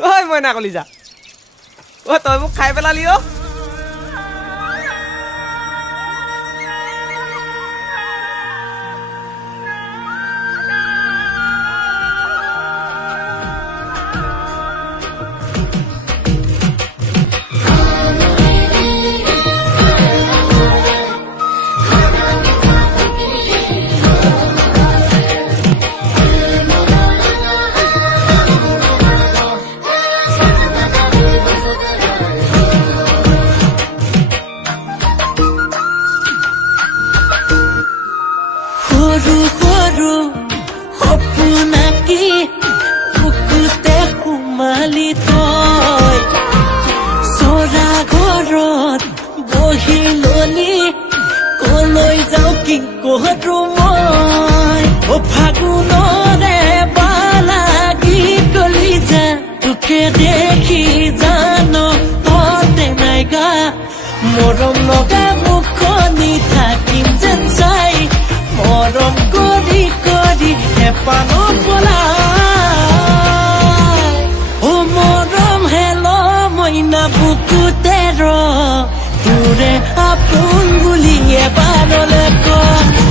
ঐ মইনা কলিজা ও তই মোক খাই পেলালি অ দেখি জানো ততে নাইগা মৰম লগা মুখনি থাকিম যেন চাই মৰম কৰি কৰি হেপানো পলাই ও মৰম হেল মইনা বুকুতে ৰ তোৰে আপোন বুলি এবাৰলে ক